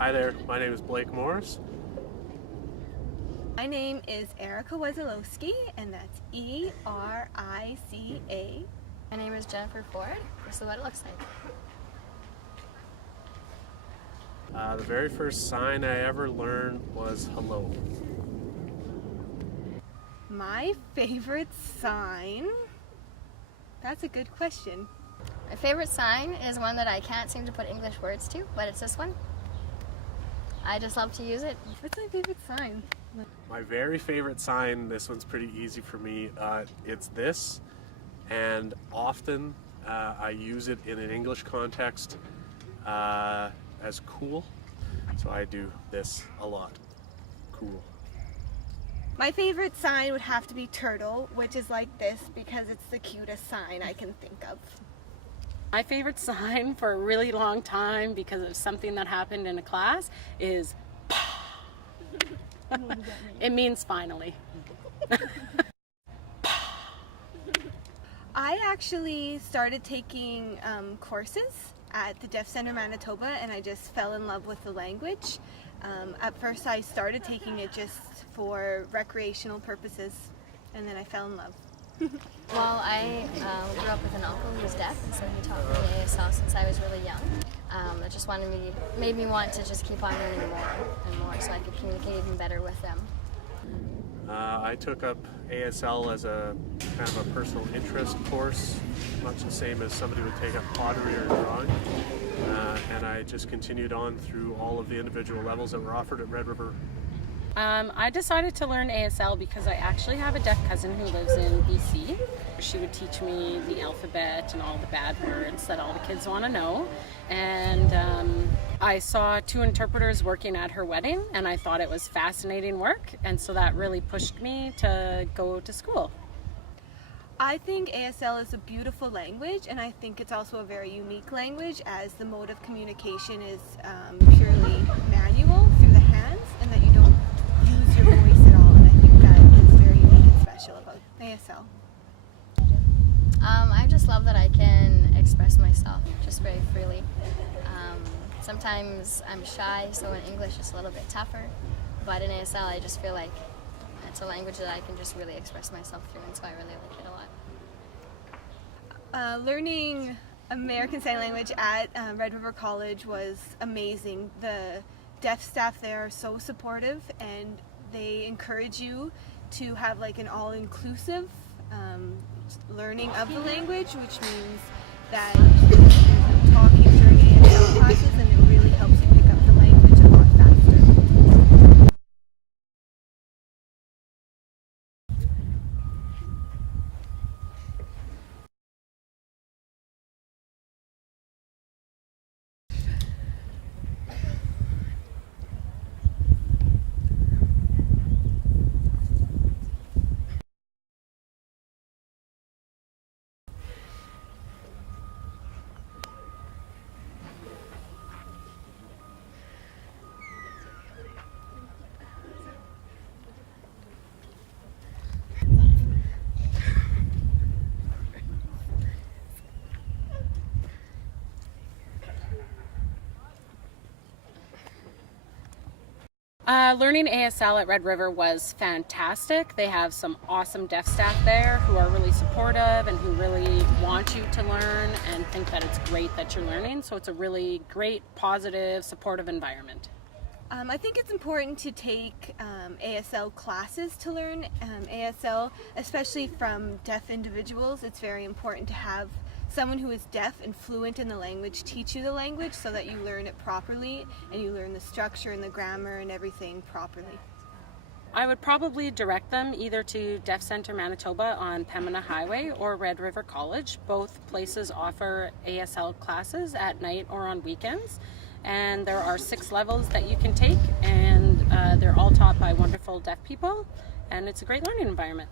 Hi there, my name is Blake Morris. My name is Erica Wesolowski, and that's E-R-I-C-A. My name is Jennifer Ford. This is what it looks like. The very first sign I ever learned was hello. My favorite sign? That's a good question. My favorite sign is one that I can't seem to put English words to, but it's this one. I just love to use it. What's my favorite sign? My very favorite sign, this one's pretty easy for me, it's this, and often I use it in an English context as cool, so I do this a lot. Cool. My favorite sign would have to be turtle, which is like this because it's the cutest sign I can think of. My favorite sign for a really long time, because of something that happened in a class, is it means finally. I actually started taking courses at the Deaf Center Manitoba, and I just fell in love with the language. At first I started taking it just for recreational purposes, and then I fell in love. Well, I grew up with an uncle who was deaf, and so he taught me ASL since I was really young. It just made me want to just keep on learning more and more so I could communicate even better with them. I took up ASL as a kind of a personal interest course, much the same as somebody would take up pottery or drawing, and I just continued on through all of the individual levels that were offered at Red River. I decided to learn ASL because I actually have a deaf cousin who lives in BC. She would teach me the alphabet and all the bad words that all the kids want to know. And I saw two interpreters working at her wedding, and I thought it was fascinating work, and so that really pushed me to go to school. I think ASL is a beautiful language, and I think it's also a very unique language, as the mode of communication is purely manual through the hands, and that you don't use your voice at all, and I think that is very unique and special about ASL. I just love that I can express myself just very freely. Sometimes I'm shy, so in English it's a little bit tougher, but in ASL I just feel like it's a language that I can just really express myself through, and so I really like it a lot. Learning American Sign Language at Red River College was amazing. The deaf staff there are so supportive, and they encourage you to have like an all-inclusive learning of the language, which means that you're talking during ASL classes, and it really helps you pick up the language a lot faster. Learning ASL at Red River was fantastic. They have some awesome deaf staff there who are really supportive and who really want you to learn and think that it's great that you're learning. So it's a really great, positive, supportive environment. I think it's important to take ASL classes to learn ASL, especially from deaf individuals. It's very important to have someone who is deaf and fluent in the language teach you the language so that you learn it properly and you learn the structure and the grammar and everything properly. I would probably direct them either to Deaf Center Manitoba on Pembina Highway or Red River College. Both places offer ASL classes at night or on weekends, and there are 6 levels that you can take, and they're all taught by wonderful deaf people, and it's a great learning environment.